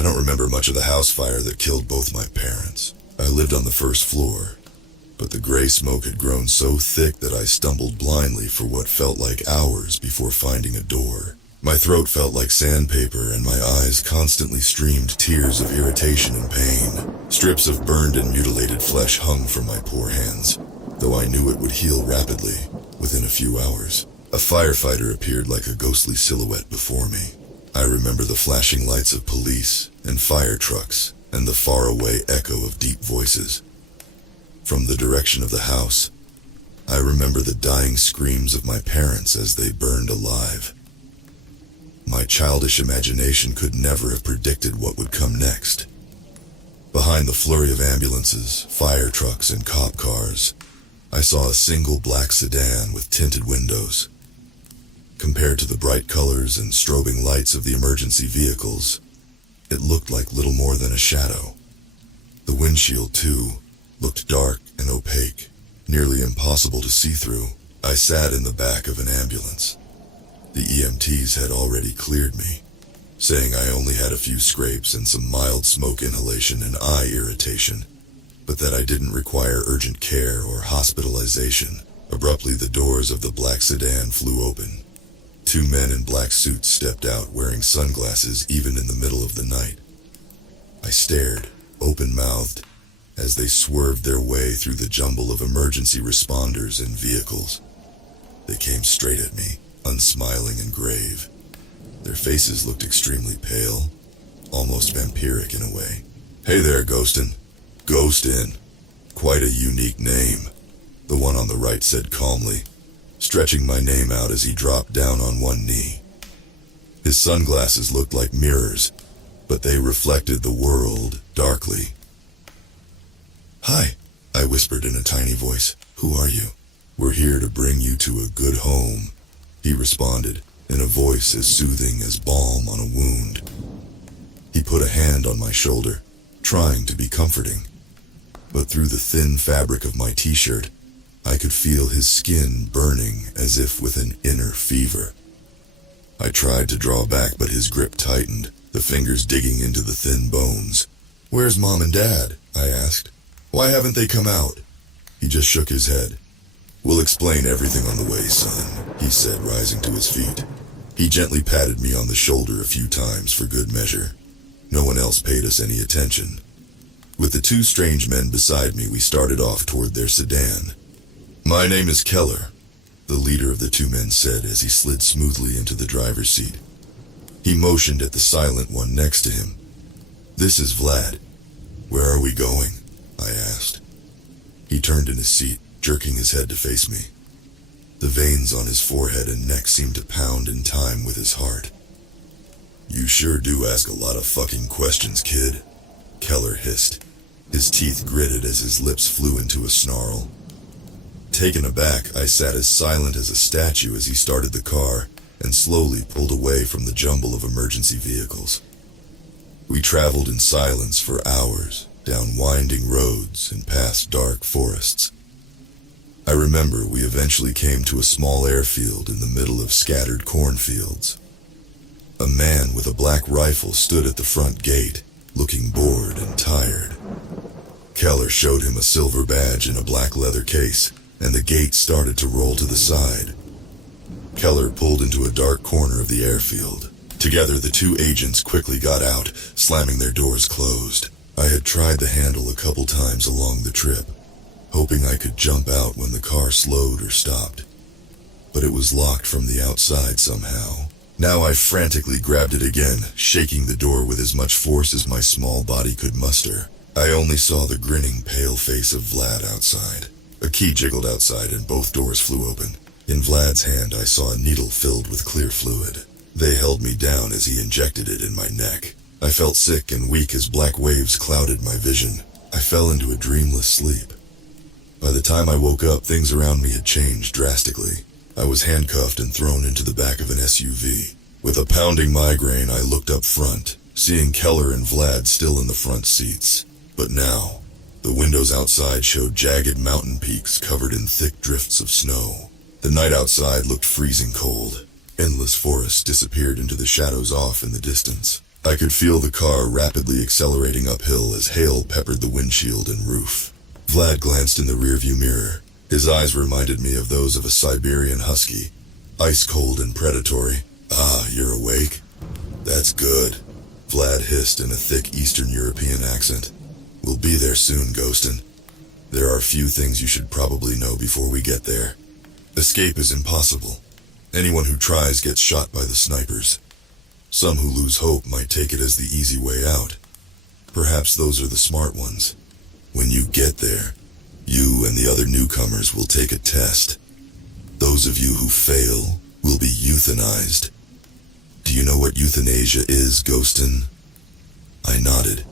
I don't remember much of the house fire that killed both my parents. I lived on the first floor, but the gray smoke had grown so thick that I stumbled blindly for what felt like hours before finding a door. My throat felt like sandpaper, and my eyes constantly streamed tears of irritation and pain. Strips of burned and mutilated flesh hung from my poor hands, though I knew it would heal rapidly within a few hours. A firefighter appeared like a ghostly silhouette before me. I remember the flashing lights of police and fire trucks and the faraway echo of deep voices. From the direction of the house, I remember the dying screams of my parents as they burned alive. My childish imagination could never have predicted what would come next. Behind the flurry of ambulances, fire trucks, and cop cars, I saw a single black sedan with tinted windows. Compared to the bright colors and strobing lights of the emergency vehicles, it looked like little more than a shadow. The windshield, too, looked dark and opaque, nearly impossible to see through. I sat in the back of an ambulance. The EMTs had already cleared me, saying I only had a few scrapes and some mild smoke inhalation and eye irritation, but that I didn't require urgent care or hospitalization. Abruptly, the doors of the black sedan flew open. Two men in black suits stepped out, wearing sunglasses even in the middle of the night. I stared, open-mouthed, as they swerved their way through the jumble of emergency responders and vehicles. They came straight at me, unsmiling and grave. Their faces looked extremely pale, almost vampiric in a way. "Hey there, Ghostin'. Ghostin'. Quite a unique name," the one on the right said calmly, stretching my name out as he dropped down on one knee. His sunglasses looked like mirrors, but they reflected the world darkly. "Hi," I whispered in a tiny voice. "Who are you?" "We're here to bring you to a good home," he responded, in a voice as soothing as balm on a wound. He put a hand on my shoulder, trying to be comforting, but through the thin fabric of my t-shirt, I could feel his skin burning as if with an inner fever. I tried to draw back, but his grip tightened, the fingers digging into the thin bones. "Where's Mom and Dad?" I asked. "Why haven't they come out?" He just shook his head. "We'll explain everything on the way, son," he said, rising to his feet. He gently patted me on the shoulder a few times for good measure. No one else paid us any attention. With the two strange men beside me, we started off toward their sedan. "My name is Keller," the leader of the two men said as he slid smoothly into the driver's seat. He motioned at the silent one next to him. "This is Vlad. Where are we going?" I asked. He turned in his seat, jerking his head to face me. The veins on his forehead and neck seemed to pound in time with his heart. "You sure do ask a lot of fucking questions, kid," Keller hissed. His teeth gritted as his lips flew into a snarl. Taken aback, I sat as silent as a statue as he started the car and slowly pulled away from the jumble of emergency vehicles. We traveled in silence for hours, down winding roads and past dark forests. I remember we eventually came to a small airfield in the middle of scattered cornfields. A man with a black rifle stood at the front gate, looking bored and tired. Keller showed him a silver badge in a black leather case, and the gate started to roll to the side. Keller pulled into a dark corner of the airfield. Together, the two agents quickly got out, slamming their doors closed. I had tried the handle a couple times along the trip, hoping I could jump out when the car slowed or stopped. But it was locked from the outside somehow. Now I frantically grabbed it again, shaking the door with as much force as my small body could muster. I only saw the grinning, pale face of Vlad outside. A key jiggled outside and both doors flew open. In Vlad's hand, I saw a needle filled with clear fluid. They held me down as he injected it in my neck. I felt sick and weak as black waves clouded my vision. I fell into a dreamless sleep. By the time I woke up, things around me had changed drastically. I was handcuffed and thrown into the back of an SUV. With a pounding migraine, I looked up front, seeing Keller and Vlad still in the front seats. But now, the windows outside showed jagged mountain peaks covered in thick drifts of snow. The night outside looked freezing cold. Endless forests disappeared into the shadows off in the distance. I could feel the car rapidly accelerating uphill as hail peppered the windshield and roof. Vlad glanced in the rearview mirror. His eyes reminded me of those of a Siberian husky, ice-cold and predatory. "Ah, you're awake? That's good," Vlad hissed in a thick Eastern European accent. "We'll be there soon, Ghostin. There are few things you should probably know before we get there. Escape is impossible. Anyone who tries gets shot by the snipers. Some who lose hope might take it as the easy way out. Perhaps those are the smart ones. When you get there, you and the other newcomers will take a test. Those of you who fail will be euthanized. Do you know what euthanasia is, Ghostin?" I nodded.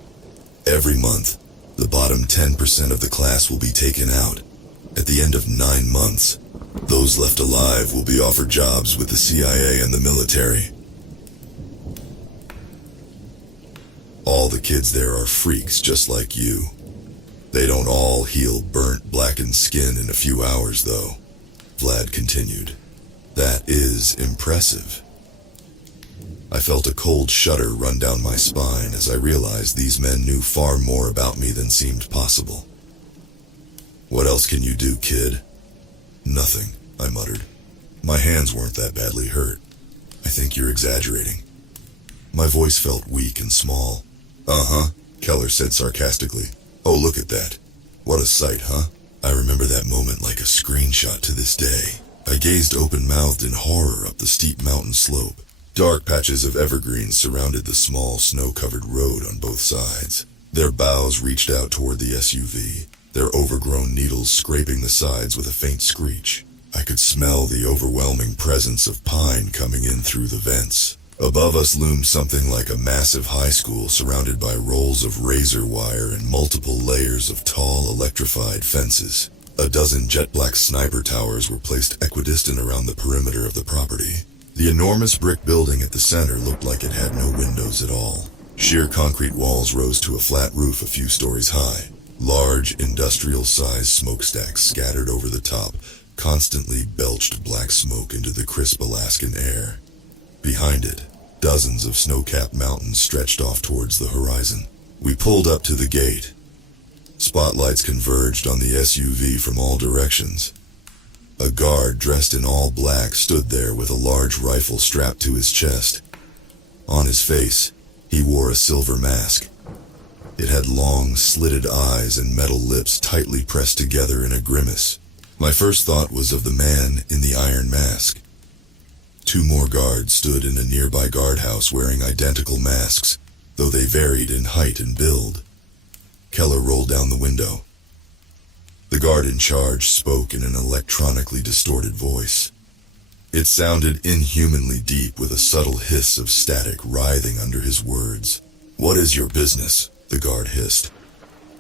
"Every month, the bottom 10% of the class will be taken out. At the end of 9 months, those left alive will be offered jobs with the CIA and the military. All the kids there are freaks just like you. They don't all heal burnt, blackened skin in a few hours, though," Vlad continued. "That is impressive." I felt a cold shudder run down my spine as I realized these men knew far more about me than seemed possible. "What else can you do, kid?" "Nothing," I muttered. "My hands weren't that badly hurt. I think you're exaggerating." My voice felt weak and small. "Uh-huh," Keller said sarcastically. "Oh, look at that. What a sight, huh?" I remember that moment like a screenshot to this day. I gazed open-mouthed in horror up the steep mountain slope. Dark patches of evergreens surrounded the small, snow-covered road on both sides. Their boughs reached out toward the SUV, their overgrown needles scraping the sides with a faint screech. I could smell the overwhelming presence of pine coming in through the vents. Above us loomed something like a massive high school surrounded by rolls of razor wire and multiple layers of tall, electrified fences. A dozen jet-black sniper towers were placed equidistant around the perimeter of the property. The enormous brick building at the center looked like it had no windows at all. Sheer concrete walls rose to a flat roof a few stories high. Large, industrial-sized smokestacks scattered over the top constantly belched black smoke into the crisp Alaskan air. Behind it, dozens of snow-capped mountains stretched off towards the horizon. We pulled up to the gate. Spotlights converged on the SUV from all directions. A guard dressed in all black stood there with a large rifle strapped to his chest. On his face, he wore a silver mask. It had long, slitted eyes and metal lips tightly pressed together in a grimace. My first thought was of the man in the iron mask. 2 more guards stood in a nearby guardhouse wearing identical masks, though they varied in height and build. Keller rolled down the window. The guard in charge spoke in an electronically distorted voice. It sounded inhumanly deep with a subtle hiss of static writhing under his words. "What is your business?" the guard hissed.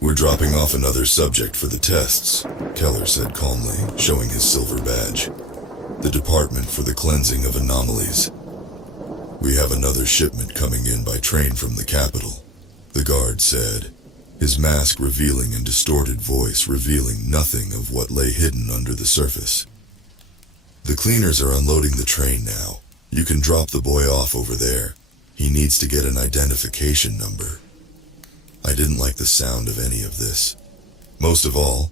"We're dropping off another subject for the tests," Keller said calmly, showing his silver badge. "The Department for the Cleansing of Anomalies. We have another shipment coming in by train from the capital," the guard said, his mask revealing and distorted voice revealing nothing of what lay hidden under the surface. "The cleaners are unloading the train now. You can drop the boy off over there. He needs to get an identification number." I didn't like the sound of any of this. Most of all,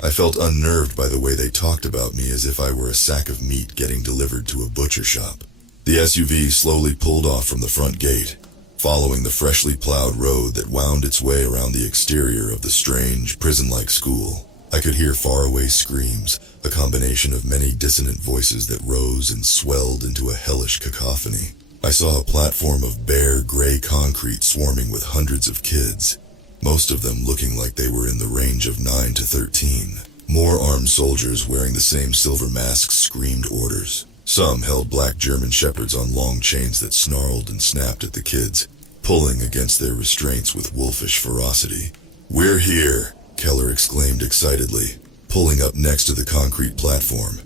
I felt unnerved by the way they talked about me as if I were a sack of meat getting delivered to a butcher shop. The SUV slowly pulled off from the front gate, following the freshly plowed road that wound its way around the exterior of the strange, prison-like school. I could hear faraway screams, a combination of many dissonant voices that rose and swelled into a hellish cacophony. I saw a platform of bare, gray concrete swarming with hundreds of kids, most of them looking like they were in the range of 9 to 13. More armed soldiers wearing the same silver masks screamed orders. Some held black German shepherds on long chains that snarled and snapped at the kids, pulling against their restraints with wolfish ferocity. "We're here," Keller exclaimed excitedly, pulling up next to the concrete platform.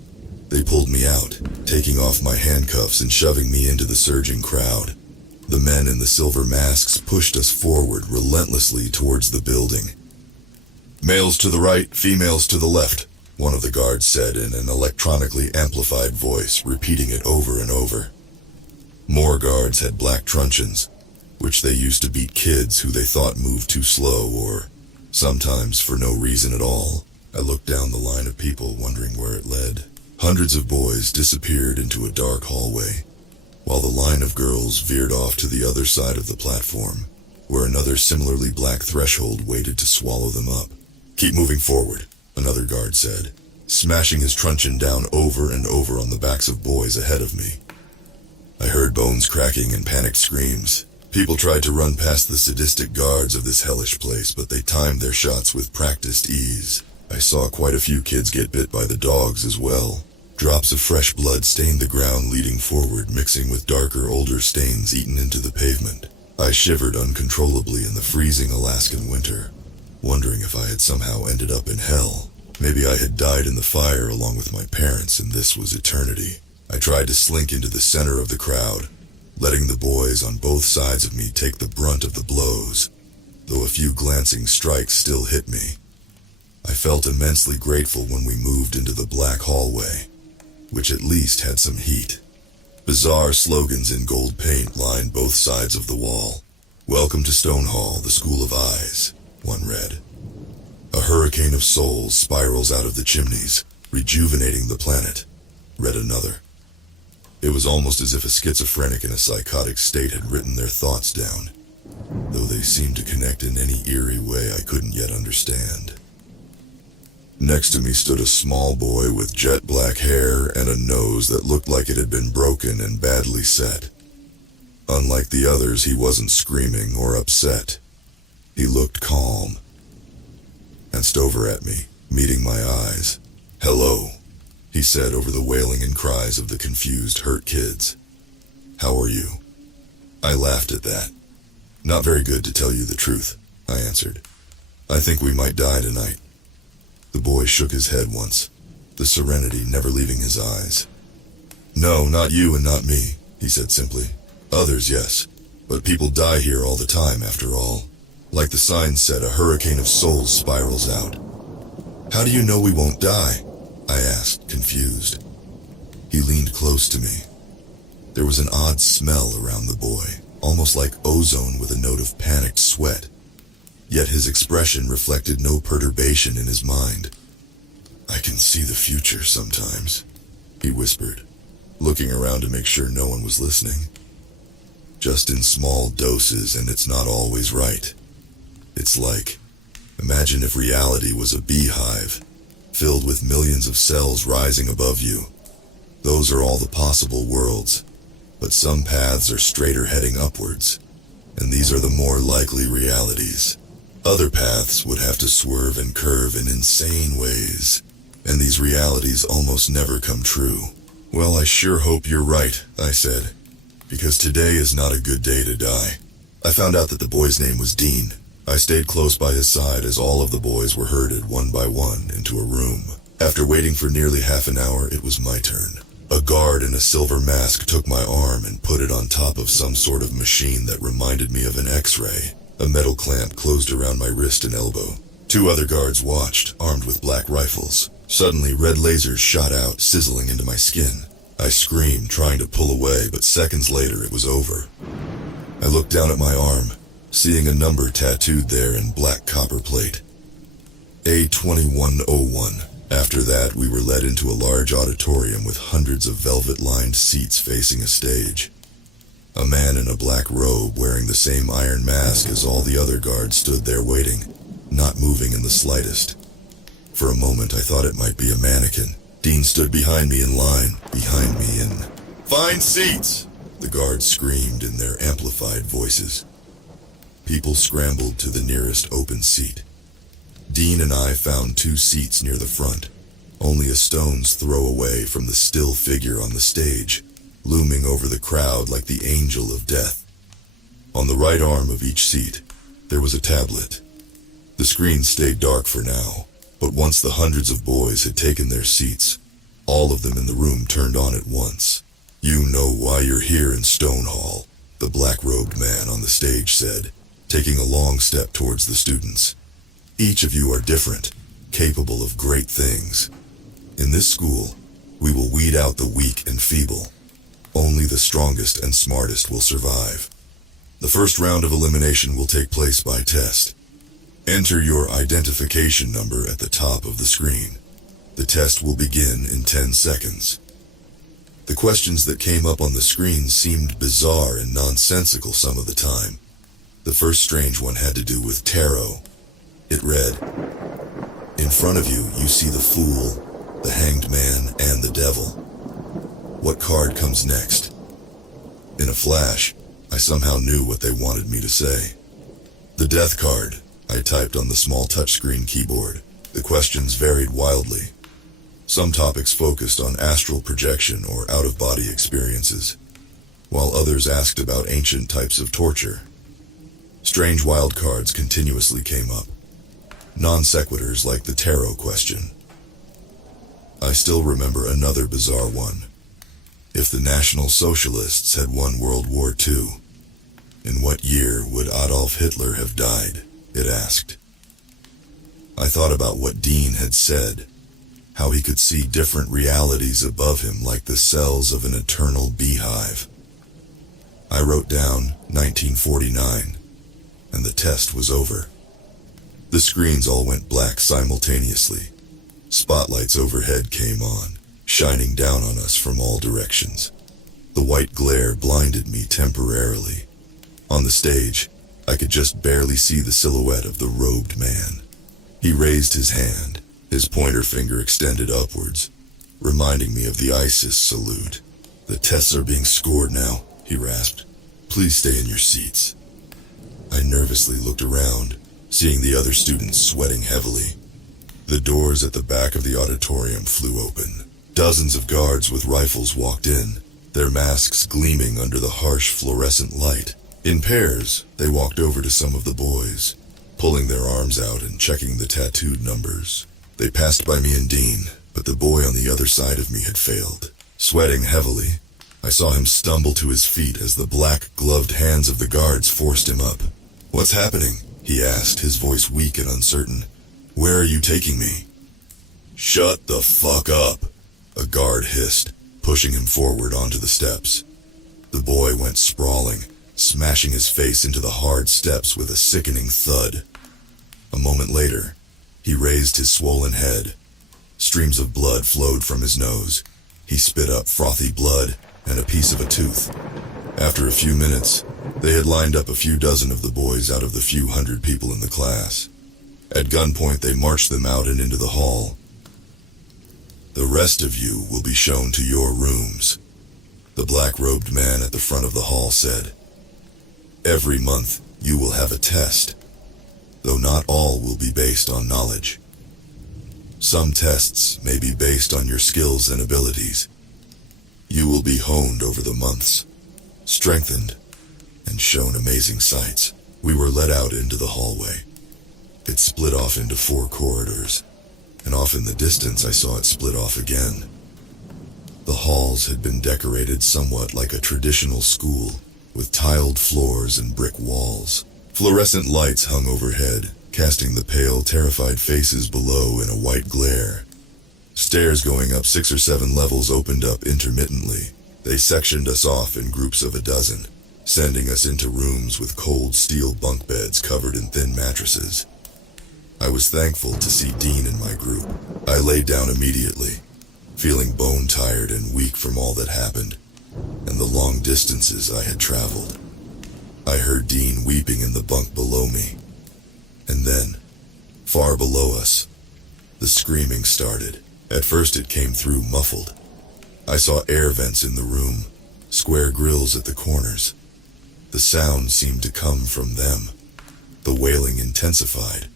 They pulled me out, taking off my handcuffs and shoving me into the surging crowd. The men in the silver masks pushed us forward relentlessly towards the building. "Males to the right, females to the left," one of the guards said in an electronically amplified voice, repeating it over and over. More guards had black truncheons, which they used to beat kids who they thought moved too slow or sometimes for no reason at all. I looked down the line of people, wondering where it led. Hundreds of boys disappeared into a dark hallway, while the line of girls veered off to the other side of the platform, where another similarly black threshold waited to swallow them up. "Keep moving forward," another guard said, smashing his truncheon down over and over on the backs of boys ahead of me. I heard bones cracking and panicked screams. People tried to run past the sadistic guards of this hellish place, but they timed their shots with practiced ease. I saw quite a few kids get bit by the dogs as well. Drops of fresh blood stained the ground leading forward, mixing with darker, older stains eaten into the pavement. I shivered uncontrollably in the freezing Alaskan winter, wondering if I had somehow ended up in hell. Maybe I had died in the fire along with my parents and this was eternity. I tried to slink into the center of the crowd, letting the boys on both sides of me take the brunt of the blows, though a few glancing strikes still hit me. I felt immensely grateful when we moved into the black hallway, which at least had some heat. Bizarre slogans in gold paint lined both sides of the wall. "Welcome to Stone Hall, the School of Eyes," one read. "A hurricane of souls spirals out of the chimneys, rejuvenating the planet," read another. It was almost as if a schizophrenic in a psychotic state had written their thoughts down, though they seemed to connect in any eerie way I couldn't yet understand. Next to me stood a small boy with jet black hair and a nose that looked like it had been broken and badly set. Unlike the others, he wasn't screaming or upset. He looked calm. Glanced over at me, meeting my eyes. "Hello," he said over the wailing and cries of the confused, hurt kids. "How are you?" I laughed at that. "Not very good, to tell you the truth," I answered. "I think we might die tonight." The boy shook his head once, the serenity never leaving his eyes. "No, not you and not me," he said simply. "Others, yes, but people die here all the time after all. Like the sign said, a hurricane of souls spirals out." "How do you know we won't die?" I asked, confused. He leaned close to me. There was an odd smell around the boy, almost like ozone with a note of panicked sweat. Yet his expression reflected no perturbation in his mind. "I can see the future sometimes," he whispered, looking around to make sure no one was listening. "Just in small doses, and it's not always right. It's like, imagine if reality was a beehive, filled with millions of cells rising above you. Those are all the possible worlds, but some paths are straighter heading upwards, and these are the more likely realities. Other paths would have to swerve and curve in insane ways, and these realities almost never come true." "Well, I sure hope you're right," I said, "because today is not a good day to die." I found out that the boy's name was Dean. I stayed close by his side as all of the boys were herded one by one into a room. After waiting for nearly half an hour, it was my turn. A guard in a silver mask took my arm and put it on top of some sort of machine that reminded me of an X-ray. A metal clamp closed around my wrist and elbow. Two other guards watched, armed with black rifles. Suddenly, red lasers shot out, sizzling into my skin. I screamed, trying to pull away, but seconds later it was over. I looked down at my arm, seeing a number tattooed there in black copper plate. A2101. After that, we were led into a large auditorium with hundreds of velvet-lined seats facing a stage. A man in a black robe wearing the same iron mask as all the other guards stood there waiting, not moving in the slightest. For a moment I thought it might be a mannequin. Dean stood behind me in line, "Find seats!" the guards screamed in their amplified voices. People scrambled to the nearest open seat. Dean and I found 2 seats near the front, only a stone's throw away from the still figure on the stage, looming over the crowd like the angel of death. On the right arm of each seat, there was a tablet. The screen stayed dark for now, but once the hundreds of boys had taken their seats, all of them in the room turned on at once. "You know why you're here in Stone Hall," the black-robed man on the stage said, taking a long step towards the students. "Each of you are different, capable of great things. In this school, we will weed out the weak and feeble. Only the strongest and smartest will survive. The first round of elimination will take place by test. Enter your identification number at the top of the screen. The test will begin in 10 seconds. The questions that came up on the screen seemed bizarre and nonsensical some of the time. The first strange one had to do with tarot. It read, "In front of you, you see the Fool, the Hanged Man, and the Devil. What card comes next?" In a flash, I somehow knew what they wanted me to say. "The Death card," I typed on the small touchscreen keyboard. The questions varied wildly. Some topics focused on astral projection or out-of-body experiences, while others asked about ancient types of torture. Strange wild cards continuously came up. Non-sequiturs like the tarot question. I still remember another bizarre one. If the National Socialists had won World War II, in what year would Adolf Hitler have died? It asked. I thought about what Dean had said, how he could see different realities above him like the cells of an eternal beehive. I wrote down 1949, and the test was over. The screens all went black simultaneously. Spotlights overhead came on, shining down on us from all directions. The white glare blinded me temporarily. On the stage, I could just barely see the silhouette of the robed man. He raised his hand, his pointer finger extended upwards, reminding me of the ISIS salute. "The tests are being scored now," he rasped. "Please stay in your seats." I nervously looked around, seeing the other students sweating heavily. The doors at the back of the auditorium flew open. Dozens of guards with rifles walked in, their masks gleaming under the harsh fluorescent light. In pairs, they walked over to some of the boys, pulling their arms out and checking the tattooed numbers. They passed by me and Dean, but the boy on the other side of me had failed. Sweating heavily, I saw him stumble to his feet as the black-gloved hands of the guards forced him up. "What's happening?" he asked, his voice weak and uncertain. "Where are you taking me?" "Shut the fuck up," a guard hissed, pushing him forward onto the steps. The boy went sprawling, smashing his face into the hard steps with a sickening thud. A moment later, he raised his swollen head. Streams of blood flowed from his nose. He spit up frothy blood and a piece of a tooth. After a few minutes, they had lined up a few dozen of the boys out of the few hundred people in the class. At gunpoint, they marched them out and into the hall. "The rest of you will be shown to your rooms," the black-robed man at the front of the hall said. "Every month, you will have a test, though not all will be based on knowledge. Some tests may be based on your skills and abilities. You will be honed over the months, strengthened, and shown amazing sights." We were led out into the hallway. It split off into 4 corridors, and off in the distance I saw it split off again. The halls had been decorated somewhat like a traditional school, with tiled floors and brick walls. Fluorescent lights hung overhead, casting the pale, terrified faces below in a white glare. Stairs going up 6 or 7 levels opened up intermittently. They sectioned us off in groups of a dozen, sending us into rooms with cold steel bunk beds covered in thin mattresses. I was thankful to see Dean in my group. I laid down immediately, feeling bone-tired and weak from all that happened, and the long distances I had traveled. I heard Dean weeping in the bunk below me. And then, far below us, the screaming started. At first it came through muffled. I saw air vents in the room, square grills at the corners. The sound seemed to come from them. The wailing intensified,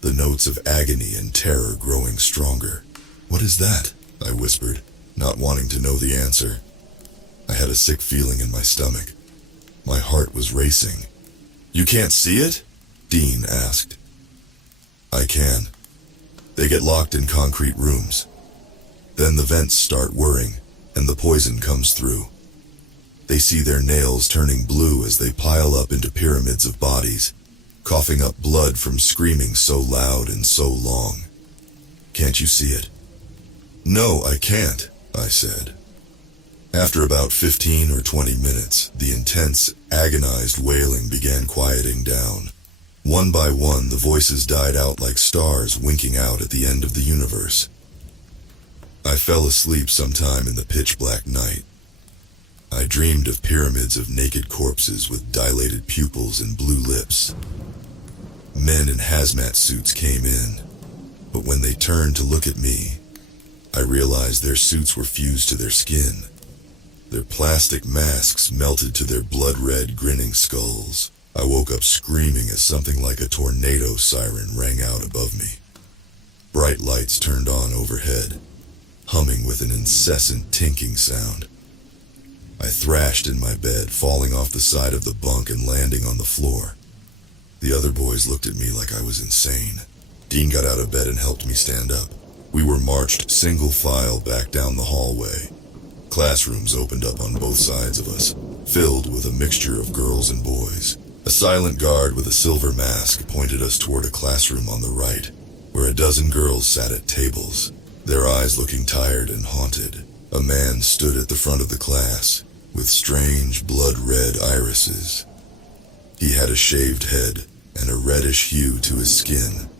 the notes of agony and terror growing stronger. "What is that?" I whispered, not wanting to know the answer. I had a sick feeling in my stomach. My heart was racing. "You can't see it?" Dean asked. "I can. They get locked in concrete rooms. Then the vents start whirring, and the poison comes through. They see their nails turning blue as they pile up into pyramids of bodies, coughing up blood from screaming so loud and so long. Can't you see it?" "No, I can't," I said. After about 15 or 20 minutes, the intense, agonized wailing began quieting down. One by one, the voices died out like stars winking out at the end of the universe. I fell asleep sometime in the pitch-black night. I dreamed of pyramids of naked corpses with dilated pupils and blue lips. Men in hazmat suits came in, but when they turned to look at me, I realized their suits were fused to their skin. Their plastic masks melted to their blood-red, grinning skulls. I woke up screaming as something like a tornado siren rang out above me. Bright lights turned on overhead, humming with an incessant tinking sound. I thrashed in my bed, falling off the side of the bunk and landing on the floor. The other boys looked at me like I was insane. Dean got out of bed and helped me stand up. We were marched single file back down the hallway. Classrooms opened up on both sides of us, filled with a mixture of girls and boys. A silent guard with a silver mask pointed us toward a classroom on the right, where a dozen girls sat at tables, their eyes looking tired and haunted. A man stood at the front of the class, with strange blood-red irises. He had a shaved head and a reddish hue to his skin,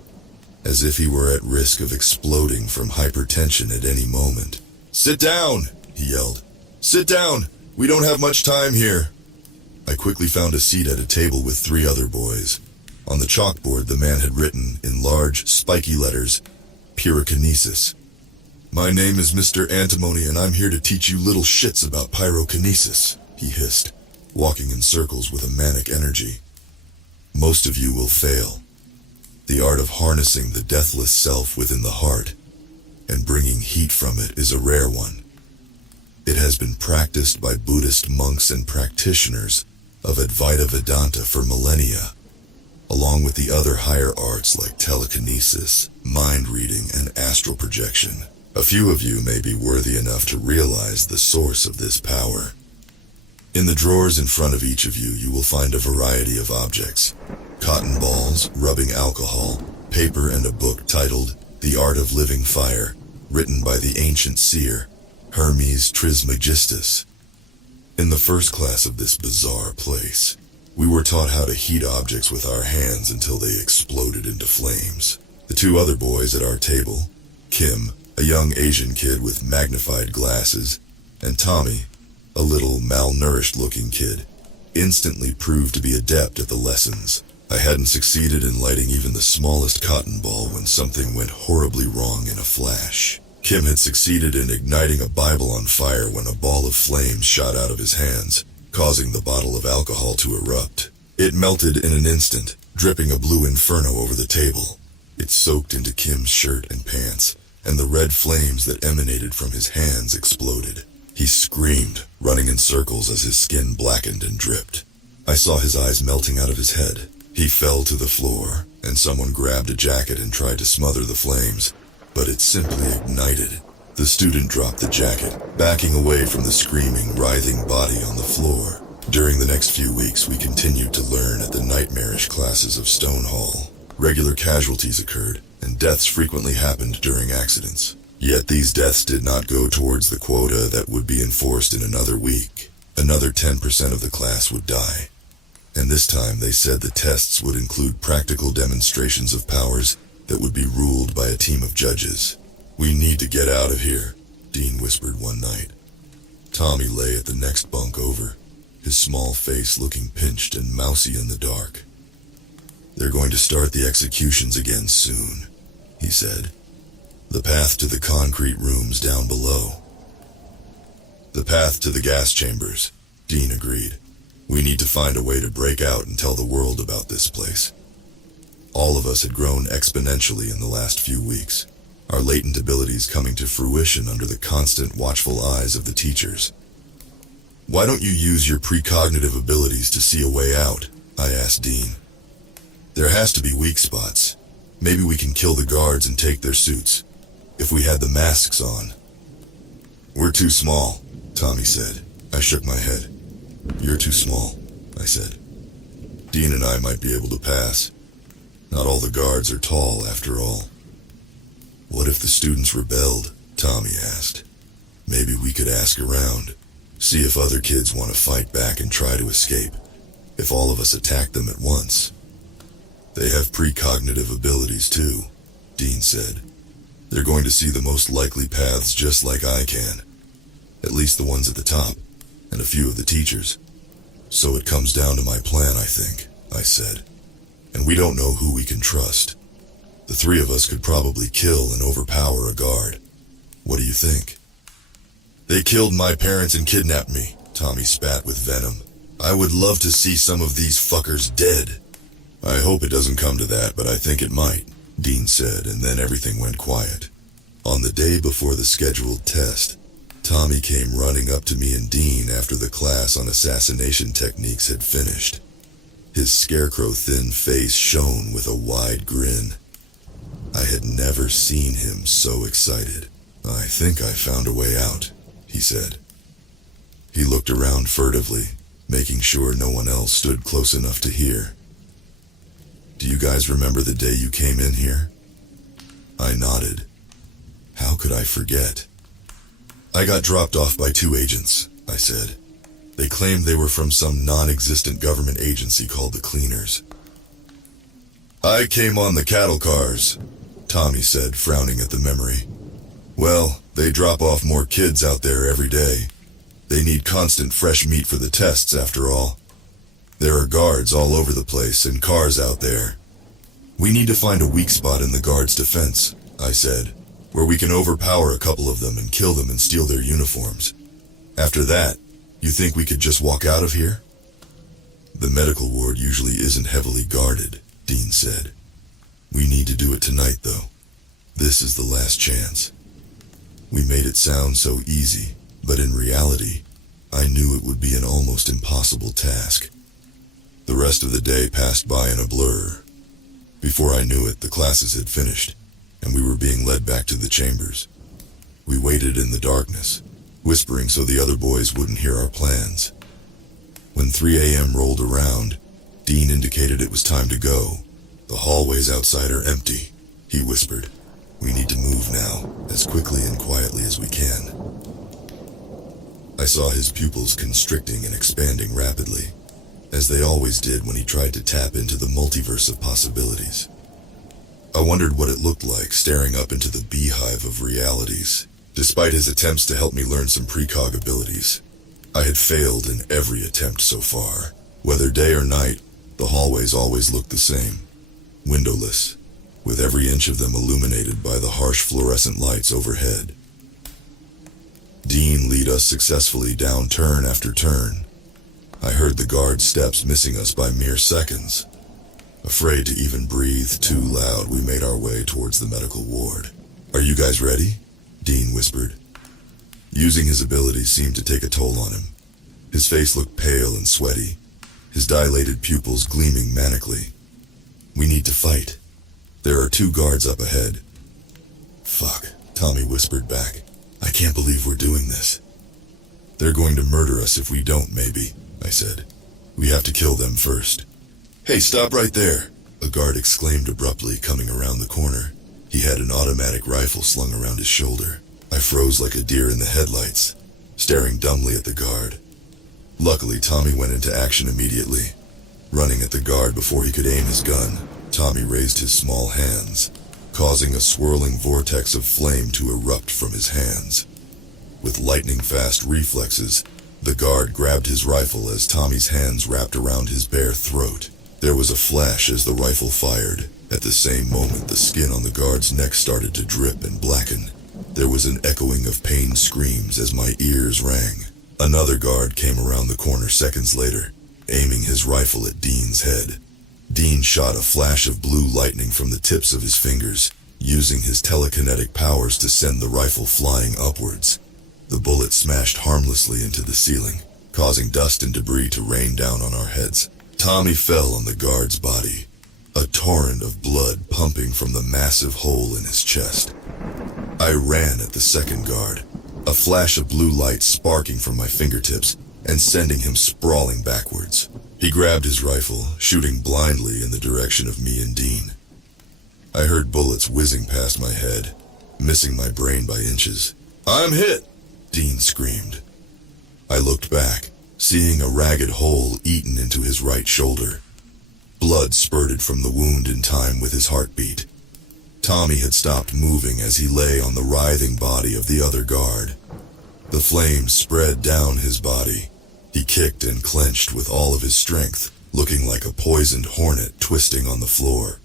as if he were at risk of exploding from hypertension at any moment. "Sit down!" he yelled. "Sit down! We don't have much time here." I quickly found a seat at a table with 3 other boys. On the chalkboard, the man had written, in large, spiky letters, "Pyrokinesis." "My name is Mr. Antimony, and I'm here to teach you little shits about pyrokinesis," he hissed, walking in circles with a manic energy. "Most of you will fail. The art of harnessing the deathless self within the heart and bringing heat from it is a rare one. It has been practiced by Buddhist monks and practitioners of Advaita Vedanta for millennia, along with the other higher arts like telekinesis, mind reading, and astral projection. A few of you may be worthy enough to realize the source of this power. In the drawers in front of each of you, you will find a variety of objects: cotton balls, rubbing alcohol, paper, and a book titled The Art of Living Fire, written by the ancient seer Hermes Trismegistus. In the first class of this bizarre place, we were taught how to heat objects with our hands until they exploded into flames. The 2 other boys at our table, Kim, a young Asian kid with magnified glasses, and Tommy, a little malnourished-looking kid, instantly proved to be adept at the lessons. I hadn't succeeded in lighting even the smallest cotton ball when something went horribly wrong in a flash. Kim had succeeded in igniting a Bible on fire when a ball of flames shot out of his hands, causing the bottle of alcohol to erupt. It melted in an instant, dripping a blue inferno over the table. It soaked into Kim's shirt and pants, and the red flames that emanated from his hands exploded. He screamed, running in circles as his skin blackened and dripped. I saw his eyes melting out of his head. He fell to the floor, and someone grabbed a jacket and tried to smother the flames, but it simply ignited. The student dropped the jacket, backing away from the screaming, writhing body on the floor. During the next few weeks, we continued to learn at the nightmarish classes of Stone Hall. Regular casualties occurred, and deaths frequently happened during accidents. Yet these deaths did not go towards the quota that would be enforced in another week. Another 10% of the class would die. And this time they said the tests would include practical demonstrations of powers that would be ruled by a team of judges. "We need to get out of here," Dean whispered one night. Tommy lay at the next bunk over, his small face looking pinched and mousy in the dark. "They're going to start the executions again soon," he said. "The path to the concrete rooms down below." "The path to the gas chambers," Dean agreed. "We need to find a way to break out and tell the world about this place." All of us had grown exponentially in the last few weeks, our latent abilities coming to fruition under the constant watchful eyes of the teachers. "Why don't you use your precognitive abilities to see a way out?" I asked Dean. "There has to be weak spots. Maybe we can kill the guards and take their suits, if we had the masks on." "We're too small," Tommy said. I shook my head. "You're too small," I said. "Dean and I might be able to pass. Not all the guards are tall, after all." "What if the students rebelled?" Tommy asked. "Maybe we could ask around." See if other kids want to fight back and try to escape. If all of us attack them at once. They have precognitive abilities too, Dean said. They're going to see the most likely paths just like I can. At least the ones at the top, and a few of the teachers. So it comes down to my plan, I think, I said. And we don't know who we can trust. The three of us could probably kill and overpower a guard. What do you think? They killed my parents and kidnapped me, Tommy spat with venom. I would love to see some of these fuckers dead. I hope it doesn't come to that, but I think it might, Dean said, and then everything went quiet. On the day before the scheduled test, Tommy came running up to me and Dean after the class on assassination techniques had finished. His scarecrow-thin face shone with a wide grin. I had never seen him so excited. I think I found a way out, he said. He looked around furtively, making sure no one else stood close enough to hear. Do you guys remember the day you came in here? I nodded. How could I forget? I got dropped off by 2 agents, I said. They claimed they were from some non-existent government agency called the Cleaners. I came on the cattle cars, Tommy said, frowning at the memory. Well, they drop off more kids out there every day. They need constant fresh meat for the tests, after all. There are guards all over the place and cars out there. We need to find a weak spot in the guards' defense, I said, where we can overpower a couple of them and kill them and steal their uniforms. After that, you think we could just walk out of here? The medical ward usually isn't heavily guarded, Dean said. We need to do it tonight, though. This is the last chance. We made it sound so easy, but in reality, I knew it would be an almost impossible task. The rest of the day passed by in a blur. Before I knew it, the classes had finished, and we were being led back to the chambers. We waited in the darkness, whispering so the other boys wouldn't hear our plans. When 3 a.m. rolled around, Dean indicated it was time to go. The hallways outside are empty, he whispered. We need to move now, as quickly and quietly as we can. I saw his pupils constricting and expanding rapidly, as they always did when he tried to tap into the multiverse of possibilities. I wondered what it looked like staring up into the beehive of realities. Despite his attempts to help me learn some precog abilities, I had failed in every attempt so far. Whether day or night, the hallways always looked the same, windowless, with every inch of them illuminated by the harsh fluorescent lights overhead. Dean lead us successfully down turn after turn. I heard the guard's steps missing us by mere seconds. Afraid to even breathe too loud, we made our way towards the medical ward. Are you guys ready? Dean whispered. Using his abilities seemed to take a toll on him. His face looked pale and sweaty, his dilated pupils gleaming manically. We need to fight. There are 2 guards up ahead. Fuck, Tommy whispered back. I can't believe we're doing this. They're going to murder us if we don't, maybe, I said. We have to kill them first. Hey, stop right there, a guard exclaimed abruptly, coming around the corner. He had an automatic rifle slung around his shoulder. I froze like a deer in the headlights, staring dumbly at the guard. Luckily, Tommy went into action immediately. Running at the guard before he could aim his gun, Tommy raised his small hands, causing a swirling vortex of flame to erupt from his hands. With lightning-fast reflexes, the guard grabbed his rifle as Tommy's hands wrapped around his bare throat. There was a flash as the rifle fired. At the same moment, the skin on the guard's neck started to drip and blacken. There was an echoing of pained screams as my ears rang. Another guard came around the corner seconds later, aiming his rifle at Dean's head. Dean shot a flash of blue lightning from the tips of his fingers, using his telekinetic powers to send the rifle flying upwards. The bullet smashed harmlessly into the ceiling, causing dust and debris to rain down on our heads. Tommy fell on the guard's body, a torrent of blood pumping from the massive hole in his chest. I ran at the second guard, a flash of blue light sparking from my fingertips and sending him sprawling backwards. He grabbed his rifle, shooting blindly in the direction of me and Dean. I heard bullets whizzing past my head, missing my brain by inches. I'm hit, Dean screamed. I looked back, seeing a ragged hole eaten into his right shoulder. Blood spurted from the wound in time with his heartbeat. Tommy had stopped moving as he lay on the writhing body of the other guard. The flames spread down his body. He kicked and clenched with all of his strength, looking like a poisoned hornet twisting on the floor.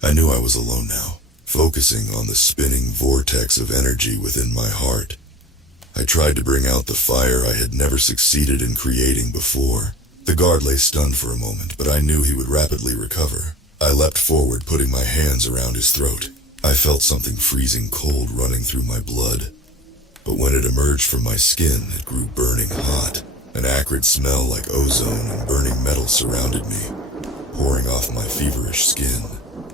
I knew I was alone now, focusing on the spinning vortex of energy within my heart. I tried to bring out the fire I had never succeeded in creating before. The guard lay stunned for a moment, but I knew he would rapidly recover. I leapt forward, putting my hands around his throat. I felt something freezing cold running through my blood. But when it emerged from my skin, it grew burning hot. An acrid smell like ozone and burning metal surrounded me, pouring off my feverish skin.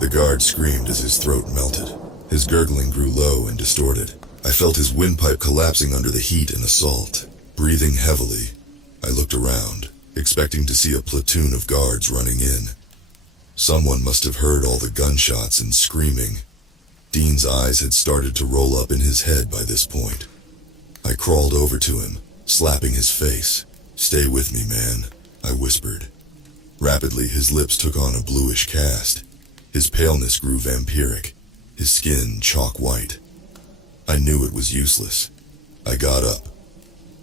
The guard screamed as his throat melted. His gurgling grew low and distorted. I felt his windpipe collapsing under the heat and assault. Breathing heavily, I looked around, expecting to see a platoon of guards running in. Someone must have heard all the gunshots and screaming. Dean's eyes had started to roll up in his head by this point. I crawled over to him, slapping his face. "Stay with me, man," I whispered. Rapidly, his lips took on a bluish cast. His paleness grew vampiric, his skin chalk white. I knew it was useless. I got up,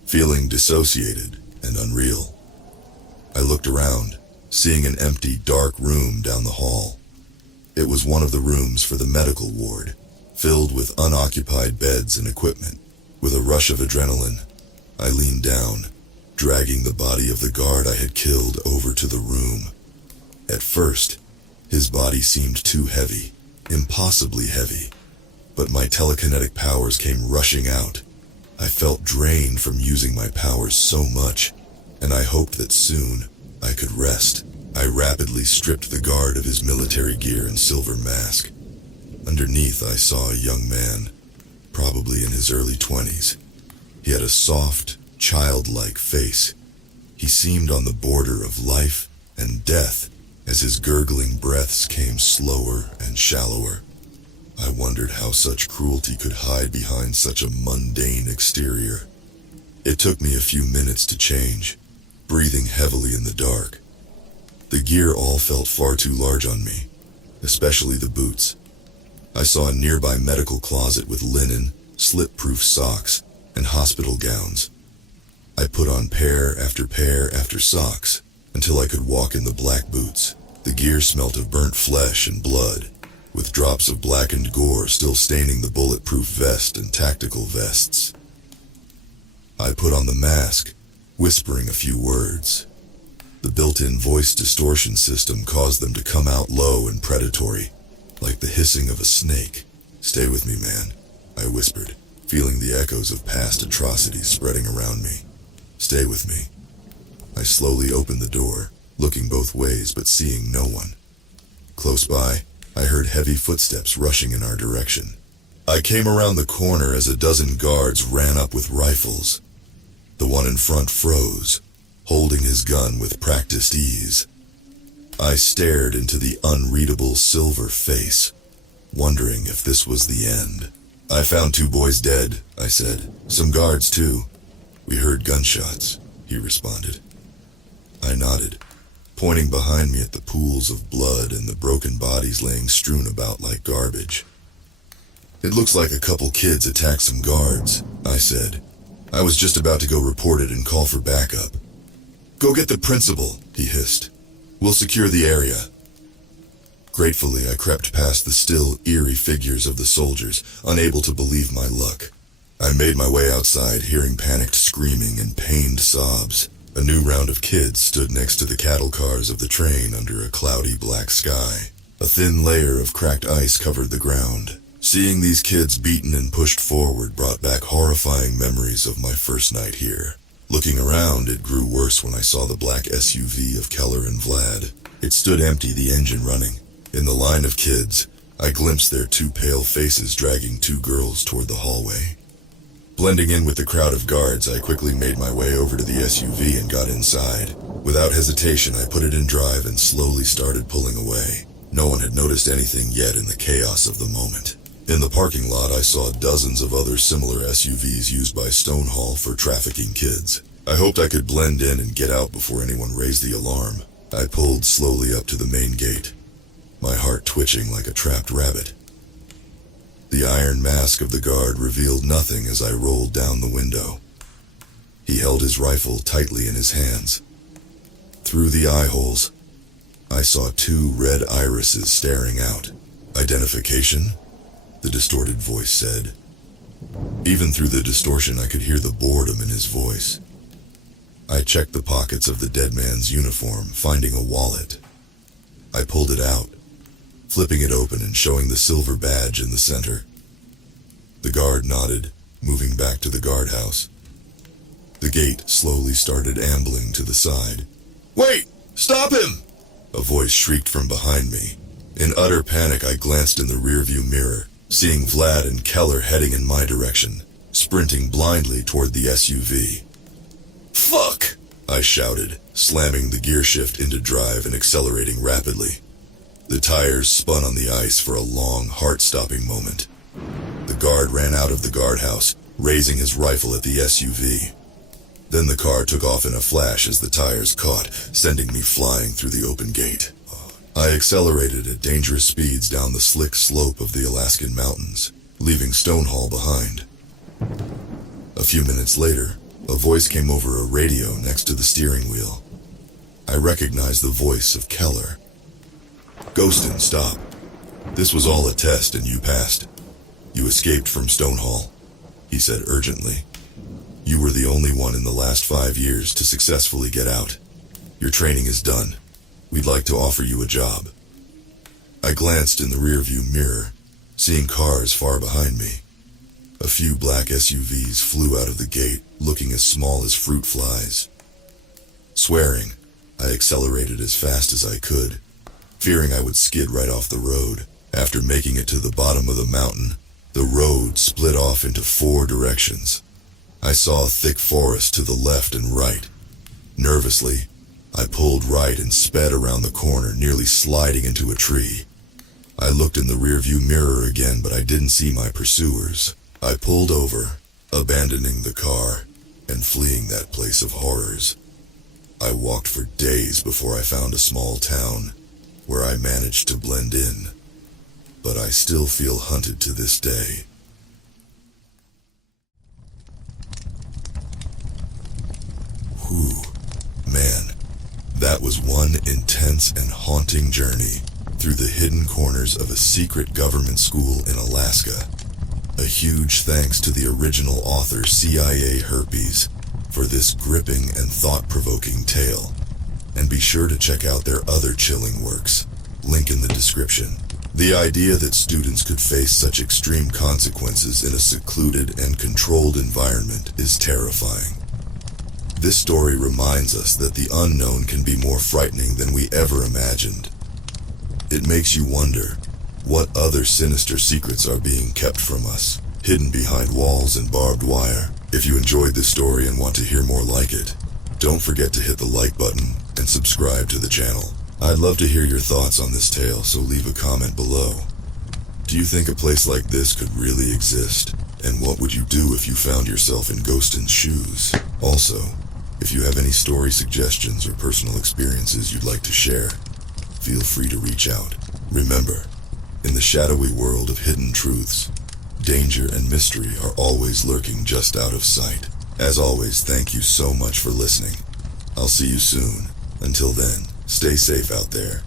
feeling dissociated and unreal. I looked around, seeing an empty, dark room down the hall. It was one of the rooms for the medical ward, filled with unoccupied beds and equipment. With a rush of adrenaline, I leaned down, dragging the body of the guard I had killed over to the room. At first, his body seemed too heavy, impossibly heavy, but my telekinetic powers came rushing out. I felt drained from using my powers so much, and I hoped that soon I could rest. I rapidly stripped the guard of his military gear and silver mask. Underneath, I saw a young man, probably in his early 20s. He had a soft, childlike face. He seemed on the border of life and death as his gurgling breaths came slower and shallower. I wondered how such cruelty could hide behind such a mundane exterior. It took me a few minutes to change, breathing heavily in the dark. The gear all felt far too large on me, especially the boots. I saw a nearby medical closet with linen, slip-proof socks, and hospital gowns. I put on pair after socks until I could walk in the black boots. The gear smelt of burnt flesh and blood, with drops of blackened gore still staining the bulletproof vest and tactical vests. I put on the mask, whispering a few words. The built-in voice distortion system caused them to come out low and predatory, like the hissing of a snake. "Stay with me, man," I whispered, feeling the echoes of past atrocities spreading around me. "Stay with me." I slowly opened the door, looking both ways but seeing no one. Close by, I heard heavy footsteps rushing in our direction. I came around the corner as a dozen guards ran up with rifles. The one in front froze, holding his gun with practiced ease. I stared into the unreadable silver face, wondering if this was the end. "I found 2 boys dead," I said. "Some guards, too." "We heard gunshots," he responded. I nodded, pointing behind me at the pools of blood and the broken bodies laying strewn about like garbage. "It looks like a couple kids attacked some guards," I said. "I was just about to go report it and call for backup." "Go get the principal," he hissed. "We'll secure the area." Gratefully, I crept past the still, eerie figures of the soldiers, unable to believe my luck. I made my way outside, hearing panicked screaming and pained sobs. A new round of kids stood next to the cattle cars of the train under a cloudy black sky. A thin layer of cracked ice covered the ground. Seeing these kids beaten and pushed forward brought back horrifying memories of my first night here. Looking around, it grew worse when I saw the black SUV of Keller and Vlad. It stood empty, the engine running. In the line of kids, I glimpsed their 2 pale faces dragging 2 girls toward the hallway. Blending in with the crowd of guards, I quickly made my way over to the SUV and got inside. Without hesitation, I put it in drive and slowly started pulling away. No one had noticed anything yet in the chaos of the moment. In the parking lot, I saw dozens of other similar SUVs used by Stonehall for trafficking kids. I hoped I could blend in and get out before anyone raised the alarm. I pulled slowly up to the main gate, my heart twitching like a trapped rabbit. The iron mask of the guard revealed nothing as I rolled down the window. He held his rifle tightly in his hands. Through the eye holes, I saw two red irises staring out. Identification? The distorted voice said. Even through the distortion, I could hear the boredom in his voice. I checked the pockets of the dead man's uniform, finding a wallet. I pulled it out, flipping it open and showing the silver badge in the center. The guard nodded, moving back to the guardhouse. The gate slowly started ambling to the side. "Wait! Stop him!" a voice shrieked from behind me. In utter panic, I glanced in the rearview mirror, seeing Vlad and Keller heading in my direction, sprinting blindly toward the SUV. "Fuck!" I shouted, slamming the gear shift into drive and accelerating rapidly. The tires spun on the ice for a long, heart-stopping moment. The guard ran out of the guardhouse, raising his rifle at the SUV. Then the car took off in a flash as the tires caught, sending me flying through the open gate. I accelerated at dangerous speeds down the slick slope of the Alaskan mountains, leaving Stonehall behind. A few minutes later, a voice came over a radio next to the steering wheel. I recognized the voice of Keller. "Ghostin, stop. This was all a test and you passed. You escaped from Stonehall," he said urgently. "You were the only one in the last 5 years to successfully get out. Your training is done. We'd like to offer you a job." I glanced in the rearview mirror, seeing cars far behind me. A few black SUVs flew out of the gate, looking as small as fruit flies. Swearing, I accelerated as fast as I could, fearing I would skid right off the road. After making it to the bottom of the mountain, the road split off into 4 directions. I saw a thick forest to the left and right. Nervously, I pulled right and sped around the corner, nearly sliding into a tree. I looked in the rearview mirror again, but I didn't see my pursuers. I pulled over, abandoning the car, and fleeing that place of horrors. I walked for days before I found a small town, where I managed to blend in. But I still feel hunted to this day. Whew, man, that was one intense and haunting journey through the hidden corners of a secret government school in Alaska. A huge thanks to the original author CIA Herpes for this gripping and thought-provoking tale. And be sure to check out their other chilling works, link in the description. The idea that students could face such extreme consequences in a secluded and controlled environment is terrifying. This story reminds us that the unknown can be more frightening than we ever imagined. It makes you wonder, what other sinister secrets are being kept from us, hidden behind walls and barbed wire? If you enjoyed this story and want to hear more like it, don't forget to hit the like button and subscribe to the channel. I'd love to hear your thoughts on this tale, so leave a comment below. Do you think a place like this could really exist? And what would you do if you found yourself in Ghostin's shoes? Also, if you have any story suggestions or personal experiences you'd like to share, feel free to reach out. Remember, in the shadowy world of hidden truths, danger and mystery are always lurking just out of sight. As always, thank you so much for listening. I'll see you soon. Until then, stay safe out there.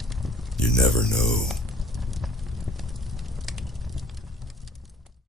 You never know.